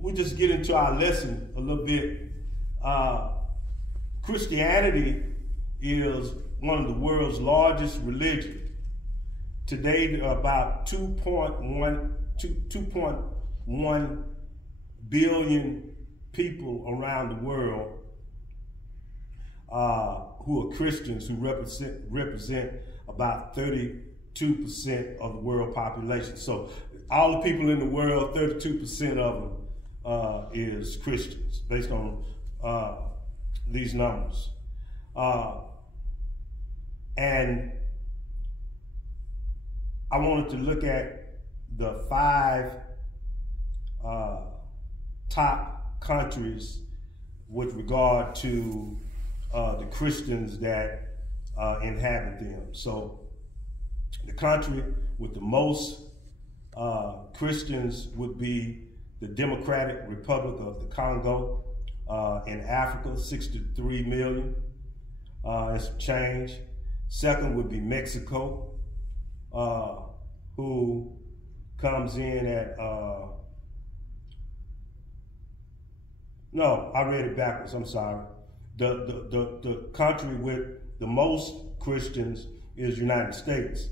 we just get into our lesson a little bit. Christianity is one of the world's largest religions. Today, there are about 2.1 billion people around the world who are Christians, who represent about 32% of the world population. So all the people in the world, 32% of them is Christians, based on these numbers. And I wanted to look at the 5 top countries with regard to the Christians that inhabit them. So the country with the most Christians would be the Democratic Republic of the Congo in Africa, 63 million and some change. Second would be Mexico, who comes in at, no, I read it backwards, I'm sorry. The country with the most Christians is United States,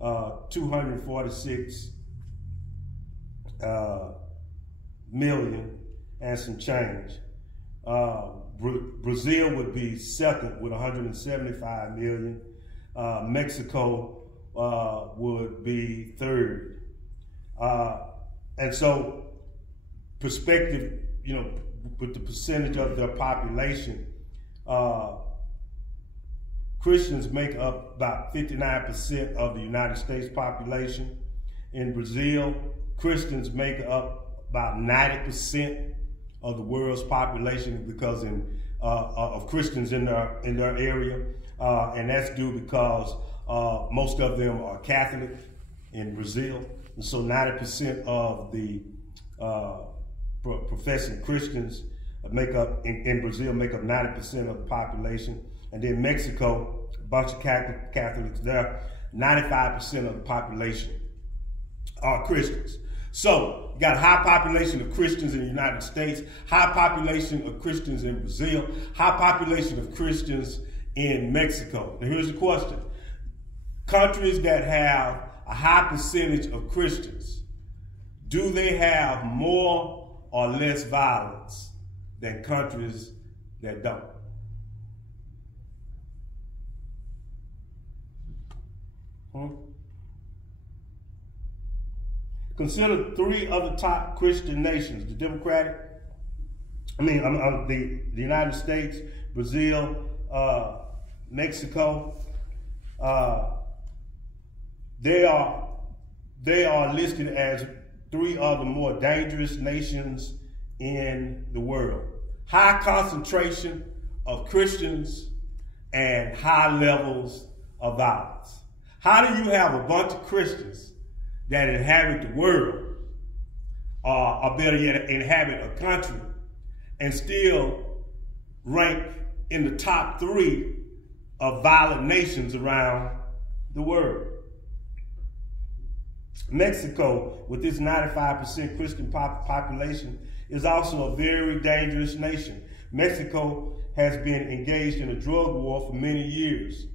246 million and some change. Brazil would be second with 175 million. Mexico would be third. And so perspective, you know, with the percentage of their population, Christians make up about 59% of the United States population. In Brazil, Christians make up about 90% of the world's population because of Christians in their area, and that's due because most of them are Catholic in Brazil, and so 90% of the professing Christians in Brazil make up 90% of the population, and then Mexico, a bunch of Catholics there, 95% of the population are Christians. So you got a high population of Christians in the United States, high population of Christians in Brazil, high population of Christians in Mexico. Now here's the question. Countries that have a high percentage of Christians, do they have more or less violence than countries that don't? Consider 3 other top Christian nations: the the United States, Brazil, Mexico. They are listed as 3 of the more dangerous nations in the world. High concentration of Christians and high levels of violence. How do you have a bunch of Christians that inhabit the world, or better yet, inhabit a country, and still rank in the top 3 of violent nations around the world? Mexico, with its 95% Christian population, is also a very dangerous nation. Mexico has been engaged in a drug war for many years,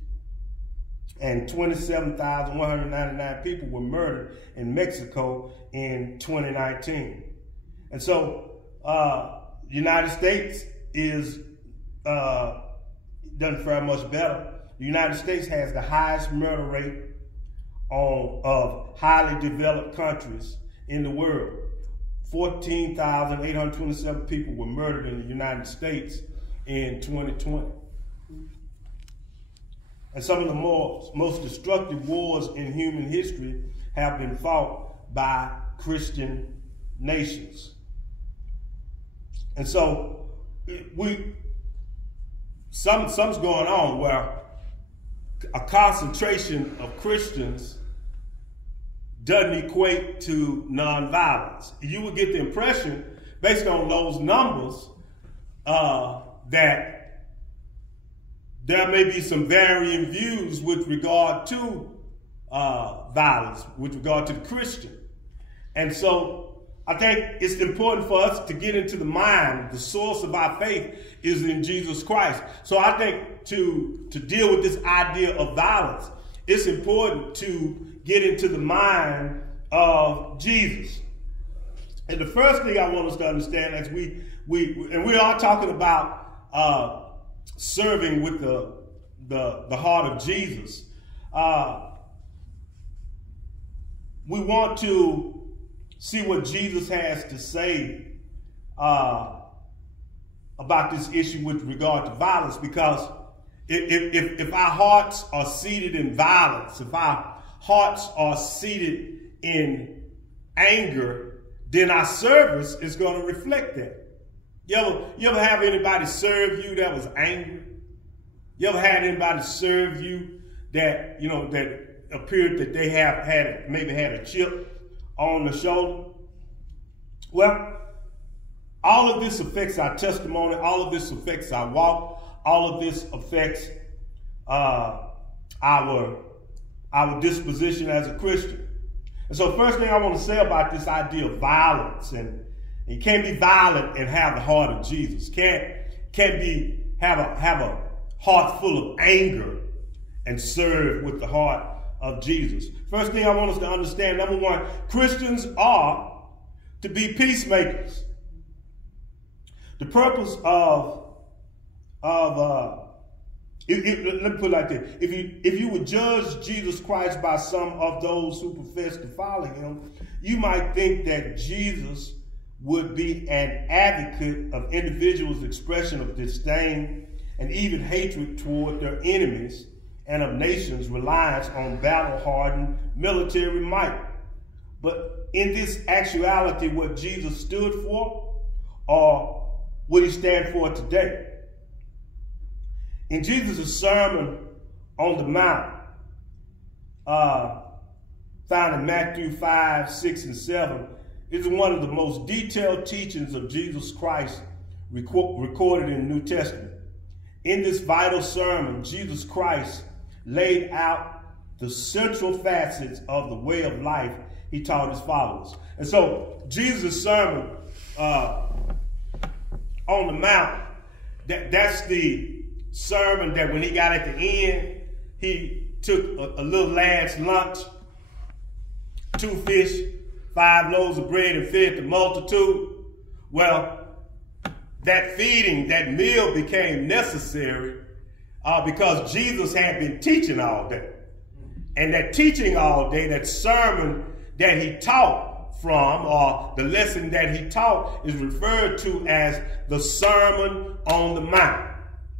and 27,199 people were murdered in Mexico in 2019. And so the United States doesn't fare much better. The United States has the highest murder rate of highly developed countries in the world. 14,827 people were murdered in the United States in 2020. And some of the most destructive wars in human history have been fought by Christian nations. And so something's going on where a concentration of Christians doesn't equate to nonviolence. You would get the impression, based on those numbers, that there may be some varying views with regard to violence, with regard to the Christian. And so I think it's important for us to get into the mind. The source of our faith is in Jesus Christ. So I think to deal with this idea of violence, it's important to get into the mind of Jesus. And the first thing I want us to understand is we are talking about serving with the heart of Jesus. We want to see what Jesus has to say about this issue with regard to violence, because if our hearts are seated in violence, if our hearts are seated in anger, then our service is going to reflect that. You ever have anybody serve you that was angry? You ever had anybody serve you that, that appeared that they maybe had a chip on the shoulder? Well, all of this affects our testimony. All of this affects our walk. All of this affects our disposition as a Christian. And so first thing I want to say about this idea of violence, and you can't be violent and have the heart of Jesus. Can't have a heart full of anger and serve with the heart of Jesus. First thing I want us to understand, number one, Christians are to be peacemakers. The purpose let me put it like this. If you would judge Jesus Christ by some of those who profess to follow him, you might think that Jesus would be an advocate of individuals' expression of disdain and even hatred toward their enemies, and of nations' reliance on battle-hardened military might. But in this actuality, what Jesus stood for, or what he stands for today? In Jesus' Sermon on the Mount, found in Matthew 5, 6, and 7, is one of the most detailed teachings of Jesus Christ recorded in the New Testament. In this vital sermon, Jesus Christ laid out the central facets of the way of life he taught his followers. And so Jesus' sermon on the Mount, that's the sermon that when he got at the end, he took a little lad's lunch, 2 fish, 5 loaves of bread, and fed the multitude. Well, that feeding, that meal became necessary because Jesus had been teaching all day. And that teaching all day, that sermon that he taught from, or the lesson that he taught, is referred to as the Sermon on the Mount.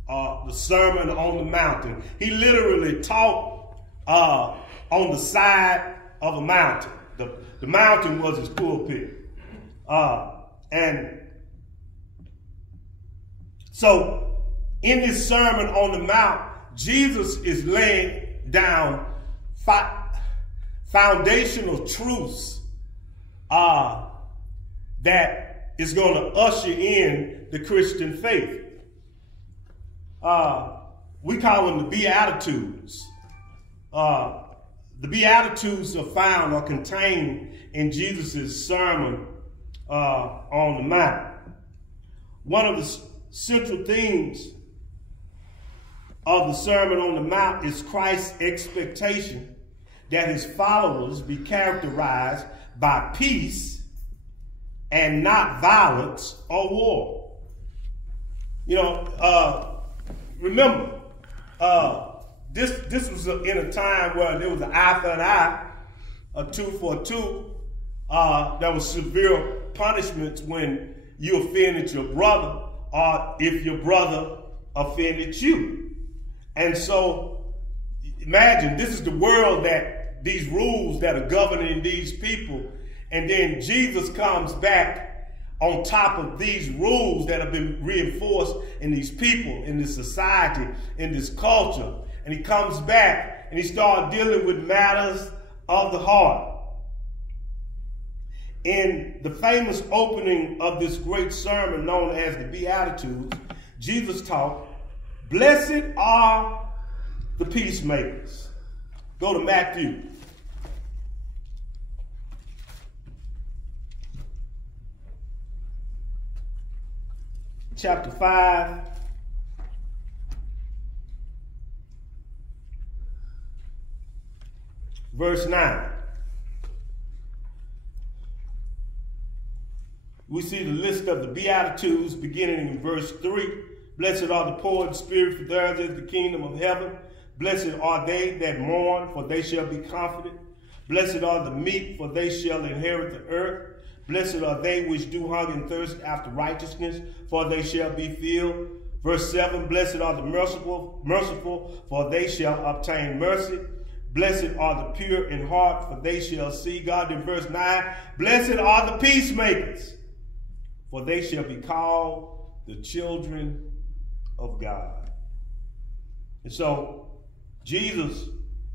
The Sermon on the Mountain. He literally taught on the side of a mountain. The mountain was his pulpit. And so in this Sermon on the Mount, Jesus is laying down foundational truths that is going to usher in the Christian faith. We call them the Beatitudes. The Beatitudes are found or contained in Jesus' Sermon on the Mount. One of the central themes of the Sermon on the Mount is Christ's expectation that his followers be characterized by peace and not violence or war. Remember, this was in a time where there was an eye for an eye, a tooth for a tooth. There was severe punishments when you offended your brother, or if your brother offended you. And so, imagine, this is the world that these rules that are governing these people, and then Jesus comes back on top of these rules that have been reinforced in these people, in this society, in this culture. And he comes back and he starts dealing with matters of the heart. In the famous opening of this great sermon known as the Beatitudes, Jesus taught, "Blessed are the peacemakers." Go to Matthew. chapter 5, verse 9. We see the list of the Beatitudes beginning in verse 3. Blessed are the poor in spirit, for theirs is the kingdom of heaven. Blessed are they that mourn, for they shall be comforted. Blessed are the meek, for they shall inherit the earth. Blessed are they which do hunger and thirst after righteousness, for they shall be filled. Verse 7, blessed are the merciful, for they shall obtain mercy. Blessed are the pure in heart, for they shall see God. In verse 9, blessed are the peacemakers, for they shall be called the children of God. And so, Jesus,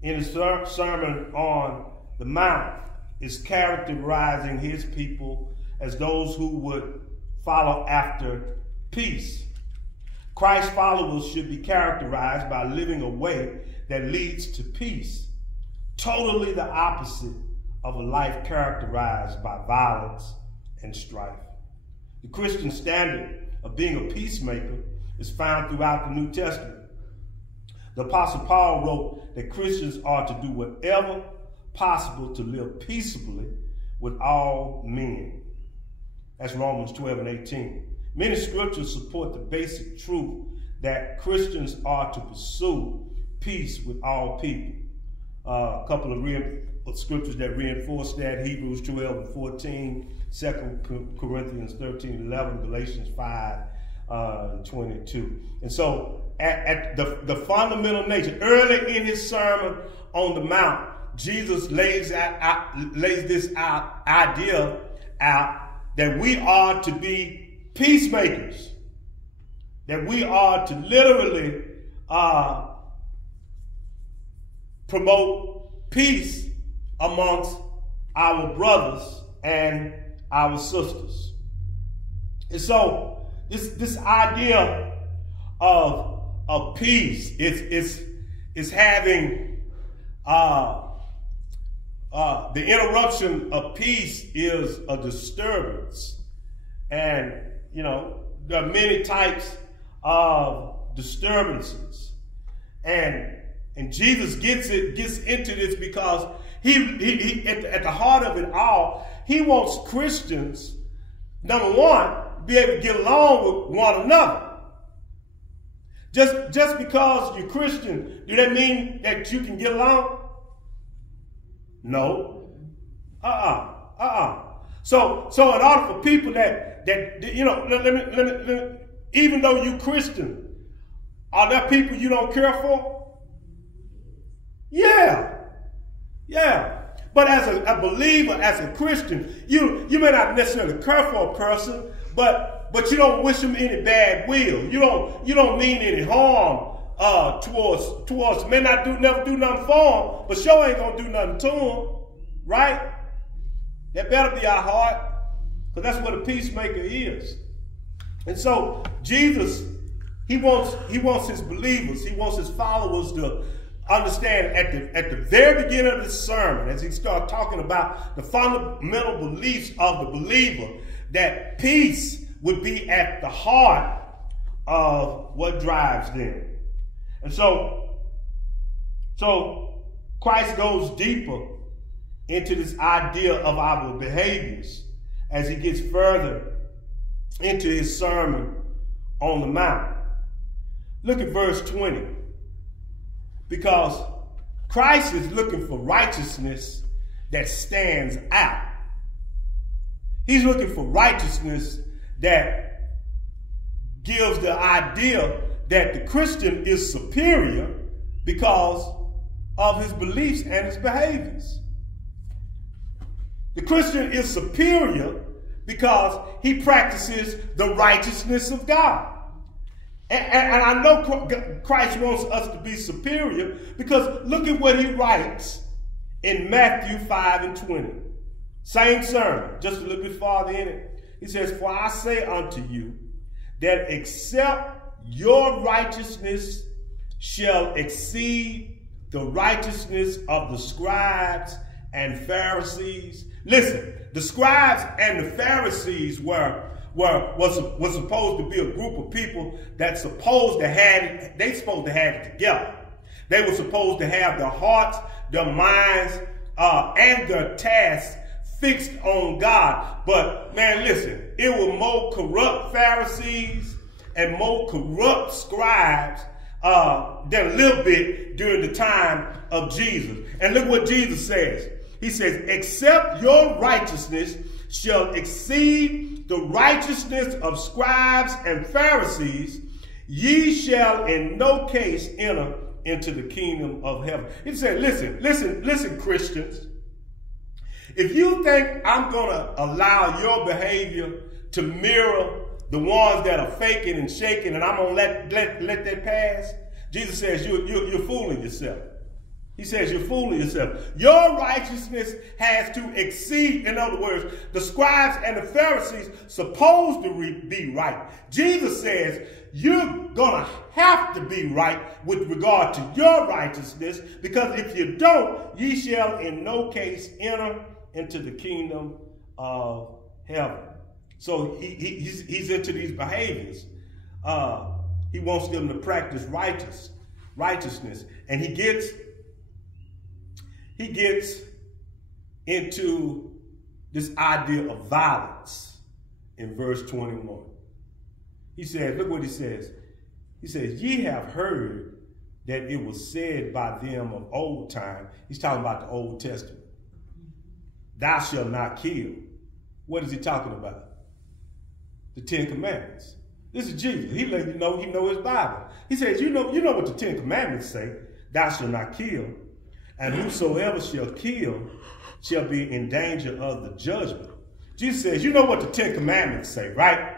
in his Sermon on the Mount, is characterizing his people as those who would follow after peace. Christ's followers should be characterized by living a way that leads to peace, totally the opposite of a life characterized by violence and strife. The Christian standard of being a peacemaker is found throughout the New Testament. The Apostle Paul wrote that Christians are to do whatever possible to live peaceably with all men. That's Romans 12 and 18. Many scriptures support the basic truth that Christians are to pursue peace with all people. A couple of scriptures that reinforce that: Hebrews 12 and 14, 2 Corinthians 13 and 11, Galatians 5 and 22. And so at the fundamental nature, early in his Sermon on the Mount, Jesus lays this idea out that we are to be peacemakers, that we are to literally promote peace amongst our brothers and our sisters. And so this idea of peace is having the interruption of peace is a disturbance. And you know, there are many types of disturbances, and Jesus gets into this because he at the heart of it all, he wants Christians, number one, to be able to get along with one another. Just because you're Christian, do that mean that you can get along? No. So in order for people that you know, let me, even though you Christian, are there people you don't care for? Yeah. But as a believer, as a Christian, you may not necessarily care for a person, but you don't wish them any bad will. You don't mean any harm towards. May not never do nothing for them, but sure ain't gonna do nothing to them, right? That better be our heart, because that's what a peacemaker is. And so Jesus, he wants his believers, he wants his followers to understand at the very beginning of this sermon, as he starts talking about the fundamental beliefs of the believer, that peace would be at the heart of what drives them. And so Christ goes deeper into this idea of our behaviors as he gets further into his Sermon on the Mount. Look at verse 20. Because Christ is looking for righteousness that stands out. He's looking for righteousness that gives the idea that the Christian is superior because of his beliefs and his behaviors. The Christian is superior because he practices the righteousness of God. And I know Christ wants us to be superior, because look at what he writes in Matthew 5 and 20. Same sermon, just a little bit farther in it. He says, "For I say unto you, that except your righteousness shall exceed the righteousness of the scribes and Pharisees." Listen, the scribes and the Pharisees were was supposed to be a group of people that supposed to have it together. They were supposed to have their hearts, their minds, and their tasks fixed on God. But man, listen, it were more corrupt Pharisees and more corrupt scribes than a little bit during the time of Jesus. And look what Jesus says. He says, except your righteousness shall exceed the righteousness of scribes and Pharisees, ye shall in no case enter into the kingdom of heaven. He said, listen, Christians. If you think I'm going to allow your behavior to mirror the ones that are faking and shaking, and I'm going to let that pass, Jesus says you're fooling yourself. He says you're fooling yourself. Your righteousness has to exceed, in other words, the scribes and the Pharisees supposed to be right. Jesus says you're going to have to be right with regard to your righteousness, because if you don't, ye shall in no case enter into the kingdom of heaven. So he's into these behaviors. He wants them to practice righteousness. And he gets into this idea of violence in verse 21. He says, look what he says. He says, ye have heard that it was said by them of old time. He's talking about the Old Testament. Thou shalt not kill. What is he talking about? The Ten Commandments. This is Jesus. He let you know he know his Bible. He says, you know what the Ten Commandments say. Thou shalt not kill. And whosoever shall kill shall be in danger of the judgment. Jesus says, you know what the Ten Commandments say, right?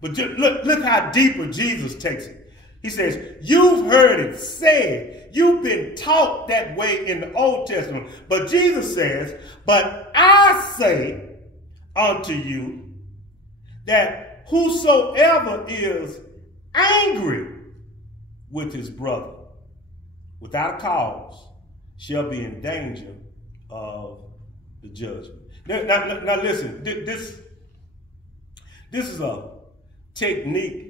But just look how deeper Jesus takes it. He says, you've heard it said. You've been taught that way in the Old Testament. But Jesus says, but I say unto you that whosoever is angry with his brother without a cause shall be in danger of the judgment. Now listen, this is a technique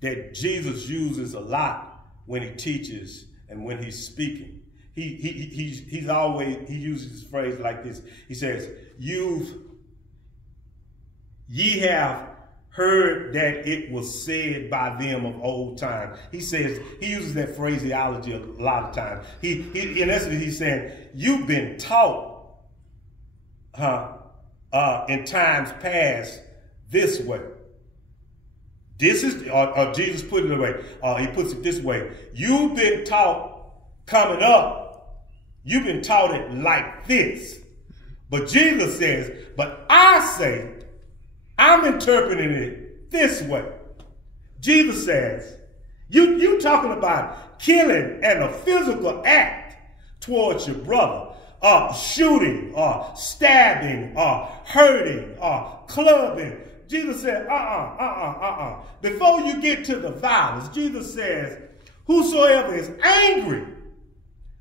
that Jesus uses a lot when he teaches and when he's speaking. He uses this phrase like this. He says, ye have heard that it was said by them of old time. He says, he uses that phraseology a lot of times. In essence, he's saying, you've been taught in times past this way. This is, or Jesus put it away. He puts it this way. You've been taught coming up. You've been taught it like this. But Jesus says, but I say, I'm interpreting it this way. Jesus says, you talking about killing and a physical act towards your brother, shooting, stabbing, hurting, clubbing. Jesus said, Before you get to the violence, Jesus says, whosoever is angry,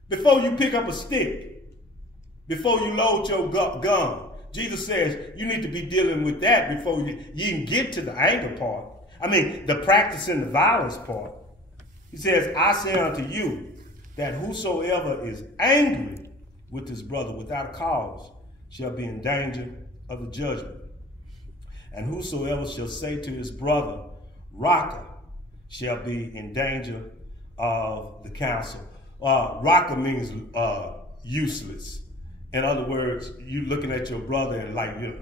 before you pick up a stick, before you load your gun, Jesus says you need to be dealing with that before you even get to the anger part. I mean, the practicing the violence part. He says, I say unto you that whosoever is angry with his brother without a cause shall be in danger of the judgment. And whosoever shall say to his brother, Raka, shall be in danger of the council. Raka means useless. In other words, you looking at your brother and like, you're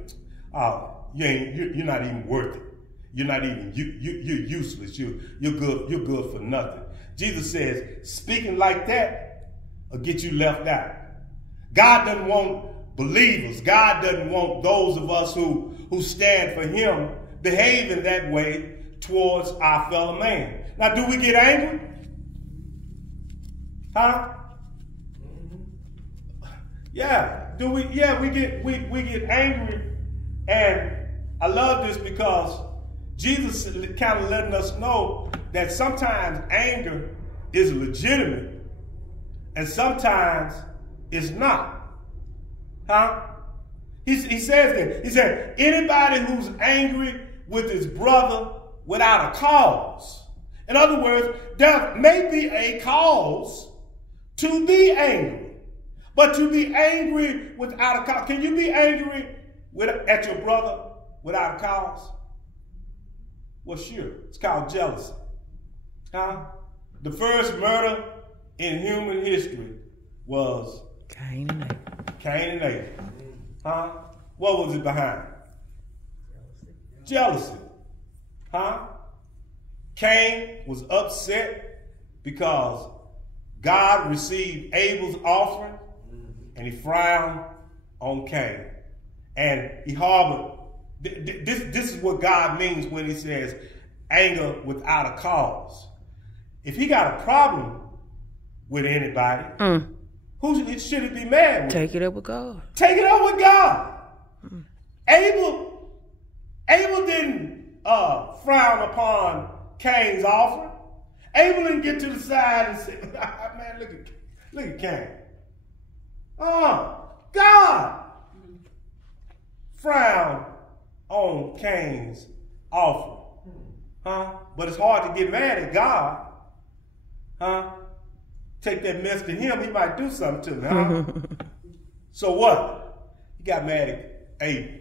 not even worth it. You're not even, you're useless. You're good for nothing. Jesus says, speaking like that will get you left out. God doesn't want believers. God doesn't want those of us who stand for him behaving that way towards our fellow man. Now, do we get angry? Huh? Yeah. Do we? Yeah, we get angry. And I love this because Jesus kind of letting us know that sometimes anger is legitimate and sometimes it's not. Huh? He says that. He said, anybody who's angry with his brother without a cause. In other words, there may be a cause to be angry, but to be angry without a cause. Can you be angry at your brother without a cause? Well, sure. It's called jealousy. Huh? The first murder in human history was Cain and Abel. Cain and Abel. Huh? What was it behind? Jealousy. Huh? Cain was upset because God received Abel's offering and he frowned on Cain. And he harbored. This is what God means when he says anger without a cause. If he got a problem with anybody, who should he be mad with? Take it up with God. Take it up with God. Abel didn't frown upon Cain's offering. Abel didn't get to the side and say, man, look at Cain. God frowned on Cain's offering. But it's hard to get mad at God. Take that mess to him, he might do something to me. So what? He got mad at Abel.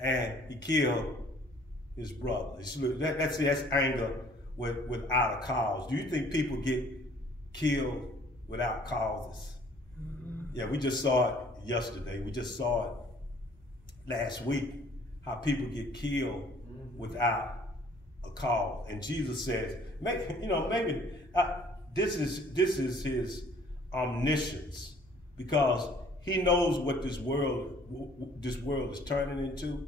And he killed his brother. That's anger without a cause. Do you think people get killed without causes? Yeah, we just saw it yesterday. We just saw it last week, how people get killed without a cause. And Jesus says, maybe this is his omniscience, because he knows what this world is turning into.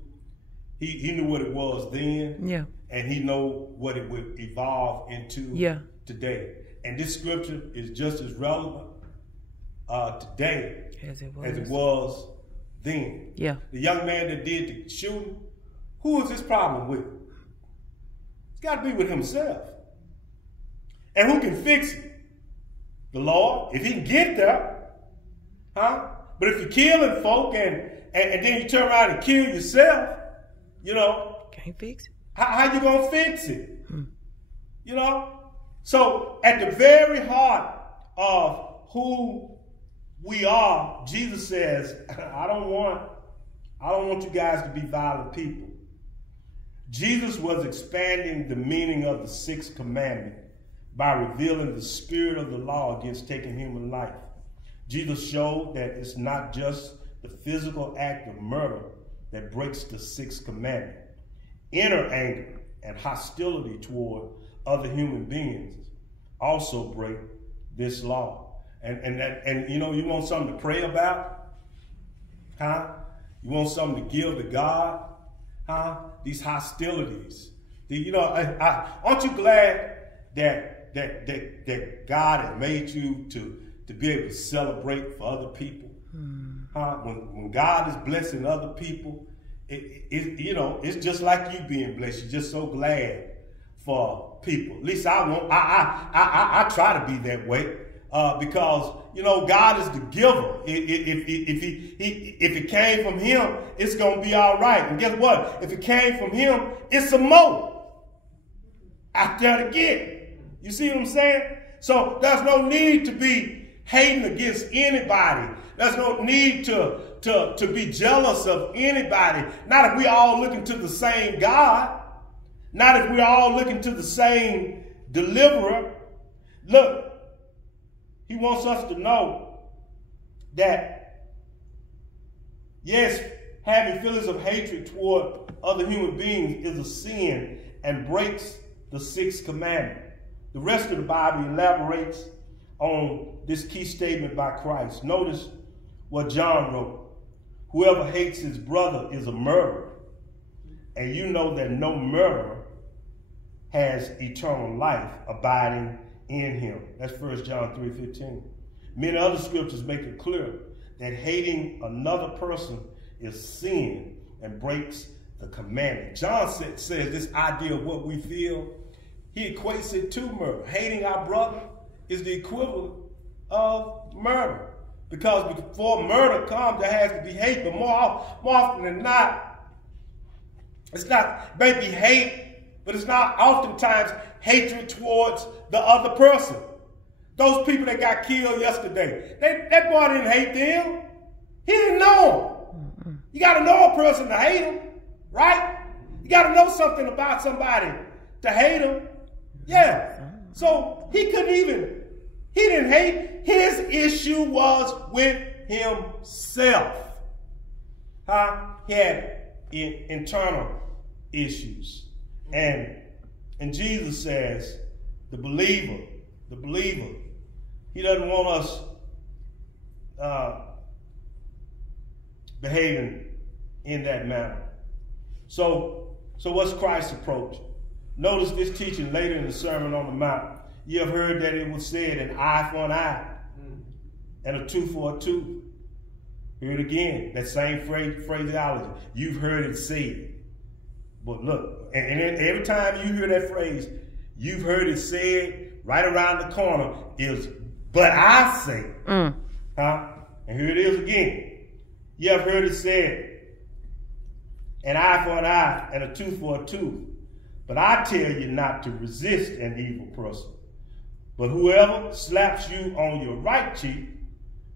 He knew what it was then, and he knows what it would evolve into today. And this scripture is just as relevant today as it was then. Yeah. The young man that did the shooting, who is his problem with? It's got to be with himself. And who can fix it? The Lord, if he can get there. But if you're killing folk and then you turn around and kill yourself, can't fix it. How you gonna fix it? So at the very heart of who we are, Jesus says, I don't want you guys to be violent people. Jesus was expanding the meaning of the sixth commandment by revealing the spirit of the law against taking human life. Jesus showed that it's not just the physical act of murder that breaks the sixth commandment. Inner anger and hostility toward other human beings also break this law. And you want something to pray about? You want something to give to God? These hostilities. Aren't you glad that God has made you to be able to celebrate for other people? When God is blessing other people, it's just like you being blessed. You're just so glad for people. At least I try to be that way, because God is the giver. If it came from Him, it's gonna be all right. And guess what? If it came from Him, it's some more out there to get. You see what I'm saying? So there's no need to be hating against anybody. There's no need to be jealous of anybody. Not if we all looking to the same God. Not if we're all looking to the same deliverer. Look, He wants us to know that, yes, having feelings of hatred toward other human beings is a sin and breaks the sixth commandment. The rest of the Bible elaborates on this key statement by Christ. Notice what John wrote. Whoever hates his brother is a murderer, and you know that no murderer has eternal life abiding in him. That's 1 John 3:15. Many other scriptures make it clear that hating another person is sin and breaks the commandment. John says this idea of what we feel, he equates it to murder. Hating our brother is the equivalent of murder. Because before murder comes, there has to be hate. But more often than not, It's not maybe hate, but it's not oftentimes hatred towards the other person. Those people that got killed yesterday, that boy didn't hate them. He didn't know them. You got to know a person to hate them, right? You got to know something about somebody to hate them. Yeah. So he didn't hate. His issue was with himself. He had internal issues. And Jesus says, the believer, he doesn't want us behaving in that manner. So what's Christ's approach? Notice this teaching later in the Sermon on the Mount. You have heard that it was said, an eye for an eye and a tooth for a tooth. Hear it again, that same phraseology. You've heard it said. But look, and every time you hear that phrase, you've heard it said, right around the corner is, but I say. And here it is again. You have heard it said, an eye for an eye and a tooth for a tooth. But I tell you not to resist an evil person. But whoever slaps you on your right cheek,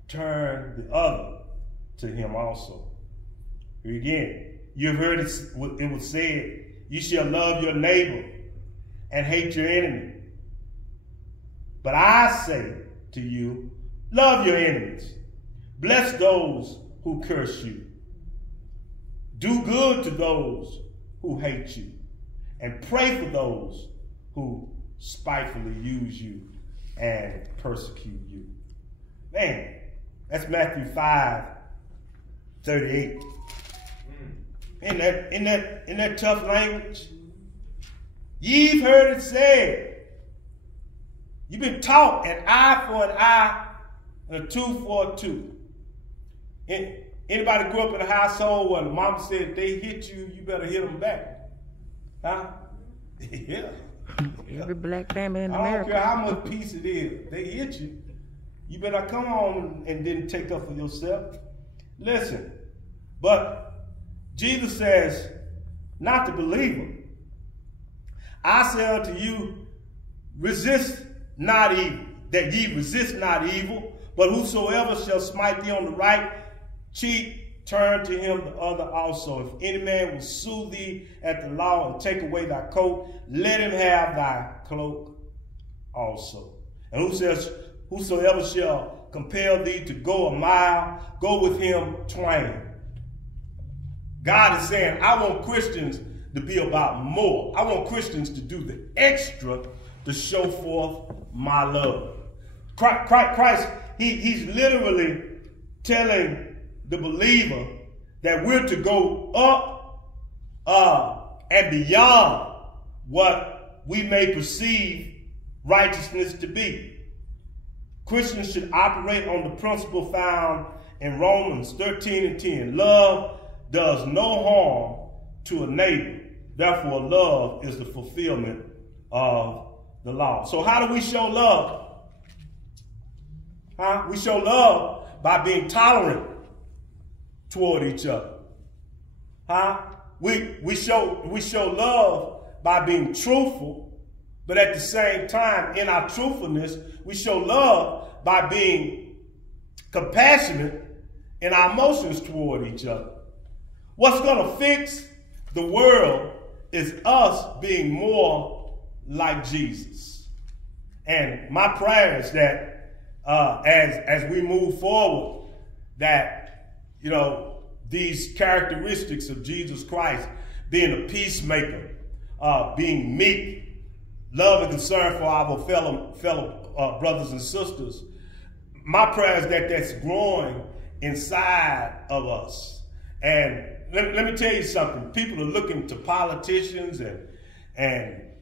turn the other to him also. Here again, you have heard it was said, you shall love your neighbor and hate your enemy. But I say to you, love your enemies. Bless those who curse you. Do good to those who hate you. And pray for those who spitefully use you and persecute you. Man, that's Matthew 5:38. In that tough language, ye've heard it said. You've been taught an eye for an eye and a tooth for a tooth. Anybody grew up in a household where the mama said if they hit you, you better hit them back? Huh? Yeah. Every black family in America. I don't America. care how much peace it is. They hit you. You better come on and then take up for yourself. Listen, but Jesus says, not the believer. I say unto you, resist not evil, that ye resist not evil, but whosoever shall smite thee on the right cheek, turn to him the other also. If any man will sue thee at the law and take away thy coat, let him have thy cloak also. And whosoever shall compel thee to go a mile, go with him twain. God is saying, I want Christians to be about more. I want Christians to do the extra to show forth my love. Christ, he's literally telling the believer that we're to go up and beyond what we may perceive righteousness to be. Christians should operate on the principle found in Romans 13:10. Love does no harm to a neighbor. Therefore, love is the fulfillment of the law. So how do we show love? We show love by being tolerant toward each other. We show love by being truthful, but at the same time, in our truthfulness, we show love by being compassionate in our emotions toward each other. What's going to fix the world is us being more like Jesus. And my prayer is that as we move forward, that these characteristics of Jesus Christ, being a peacemaker, being meek, love and concern for our fellow brothers and sisters, my prayer is that that's growing inside of us. And let me tell you something. People are looking to politicians and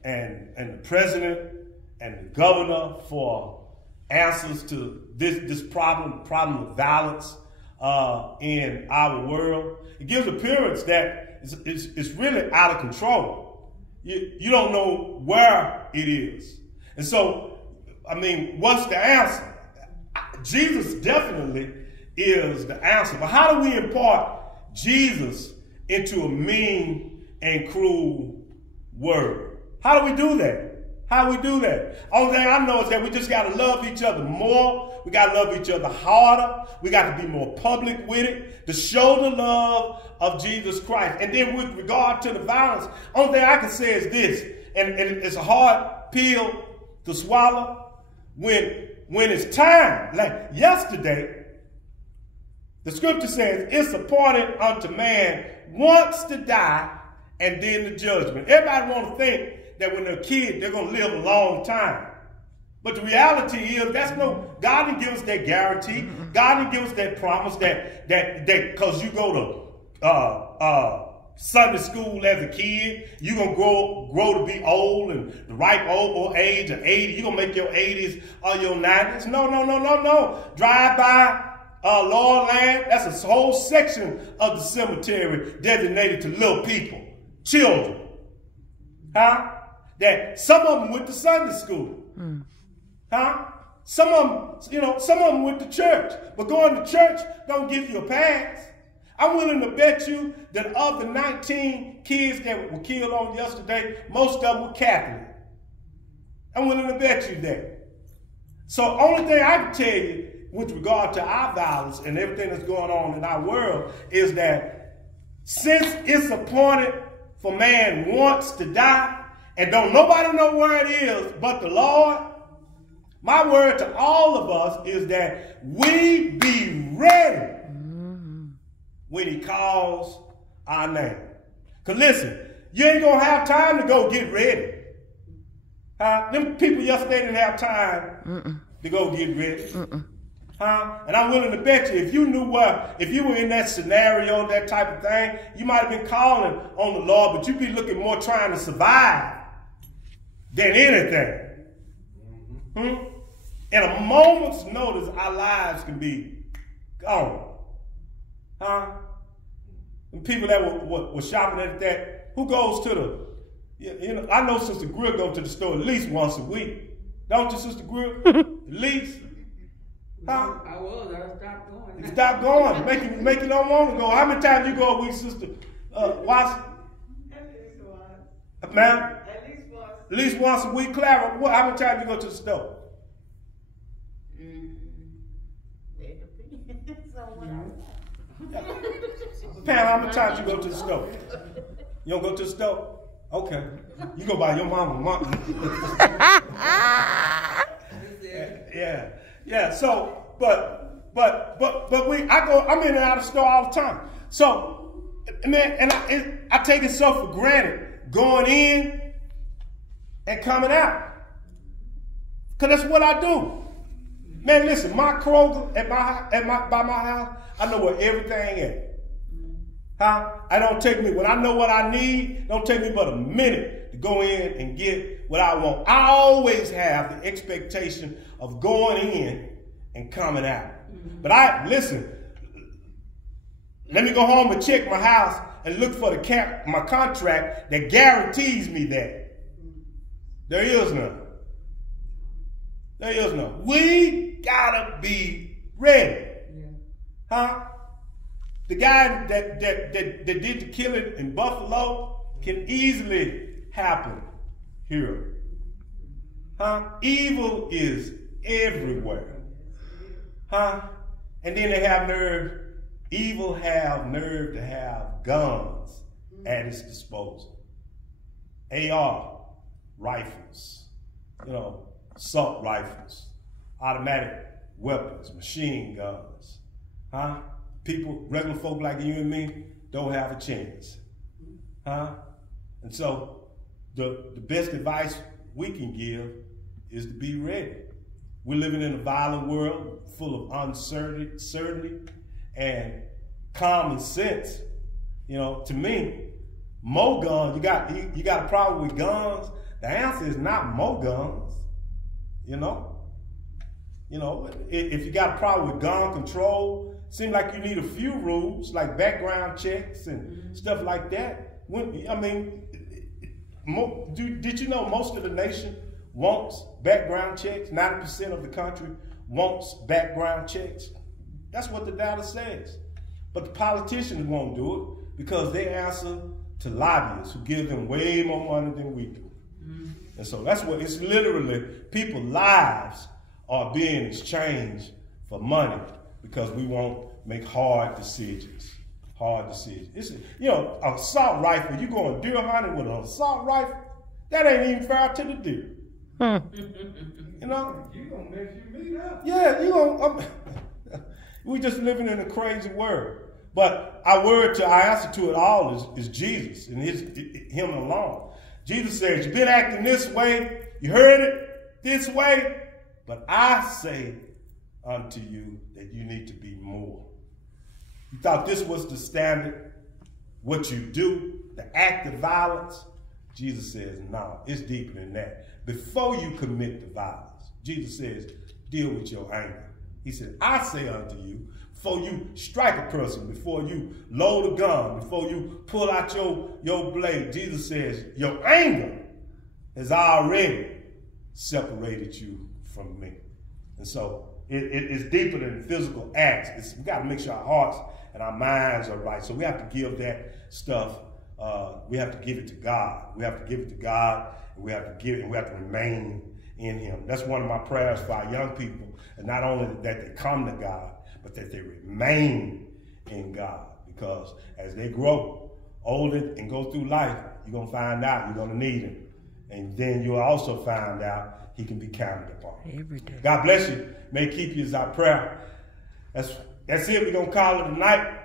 the president and the governor for answers to this problem of violence in our world. It gives appearance that it's really out of control. You don't know where it is. And so, what's the answer? Jesus definitely is the answer. But how do we impart Jesus into a mean and cruel word. How do we do that? How do we do that? Only thing I know is that we just got to love each other more. We got to love each other harder. We got to be more public with it to show the love of Jesus Christ. And then with regard to the violence, only thing I can say is this, and it's a hard pill to swallow. When it's time, like yesterday, the scripture says, it's appointed unto man once to die and then the judgment. Everybody want to think that when they're a kid, they're going to live a long time. But the reality is, God didn't give us that guarantee. God didn't give us that promise that because you go to Sunday school as a kid, you're going to grow to be old and the ripe old age of 80. You're going to make your 80s or your 90s. No. Drive by Lord Land, that's a whole section of the cemetery designated to little people, children. That some of them went to Sunday school. Some of them went to church. But going to church don't give you a pass. I'm willing to bet you that of the 19 kids that were killed on yesterday, most of them were Catholic. I'm willing to bet you that. So only thing I can tell you with regard to our violence and everything that's going on in our world is that since it's appointed for man once to die, and don't nobody know where it is but the Lord, my word to all of us is that we be ready when he calls our name. Because listen, you ain't going to have time to go get ready. Them people yesterday didn't have time to go get ready. And I'm willing to bet you, if you were in that scenario, that type of thing, you might have been calling on the Lord, but you'd be looking more trying to survive than anything. In a moment's notice, our lives can be gone. And people that were shopping at that, who goes to I know Sister Greer goes to the store at least once a week. Don't you, Sister Greer? At least. I stopped going. You stopped going. Make you don't want to go. How many times you go a week, Sister? Watson? At least once. Ma'am? At least once a week. Clara, how many times you go to the store? Pam, how many times you go to the store? You don't go to the store? Okay. You go by your mama. Yeah. So, but I'm in and out of the store all the time. So, man, and I take it so for granted going in and coming out, because that's what I do. Man, listen, my Kroger by my house, I know where everything is. I don't take me, when I know what I need, it don't take me but a minute to go in and get what I want. I always have the expectation of going in and coming out. But listen, let me go home and check my house and look for my contract that guarantees me that. There is none. There is none. We gotta be ready. The guy that did the killing in Buffalo can easily happen here. Evil is everywhere. And then they have nerve. Evil have nerve to have guns at its disposal. AR rifles, assault rifles, automatic weapons, machine guns. People, regular folk like you and me, don't have a chance. And so the best advice we can give is to be ready. We're living in a violent world full of uncertainty and common sense. To me, more guns, you got a problem with guns, the answer is not more guns. If you got a problem with gun control, seems like you need a few rules, like background checks and stuff like that. Did you know most of the nation wants background checks? 90% of the country wants background checks. That's what the data says. But the politicians won't do it because they answer to lobbyists who give them way more money than we do. And so that's what it's literally, people's lives are being exchanged for money because we won't make hard decisions. Hard decisions. It's, you know, an assault rifle, you going deer hunting with an assault rifle, that ain't even fair to the deer. You know? You gonna mess your meat up. Yeah, you gonna, we just living in a crazy world. But our answer to it all is Jesus and him alone. Jesus says, you've been acting this way, you heard it this way, but I say unto you that you need to be more. You thought this was the standard, what you do, the act of violence? Jesus says, no, it's deeper than that. Before you commit the violence, Jesus says, deal with your anger. He said, I say unto you, before you strike a person, before you load a gun, before you pull out your blade, Jesus says, your anger has already separated you from me. And so it's deeper than physical acts. We got to make sure our hearts and our minds are right. So we have to give that stuff, we have to give it to God. We have to give it to God, and we have to give it, and we have to remain in him. That's one of my prayers for our young people, and not only that they come to God, but that they remain in God. Because as they grow older and go through life, you're going to find out you're going to need him. And then you'll also find out he can be counted upon. Every day. God bless you. May he keep you is our prayer. That's it. We're going to call it a night.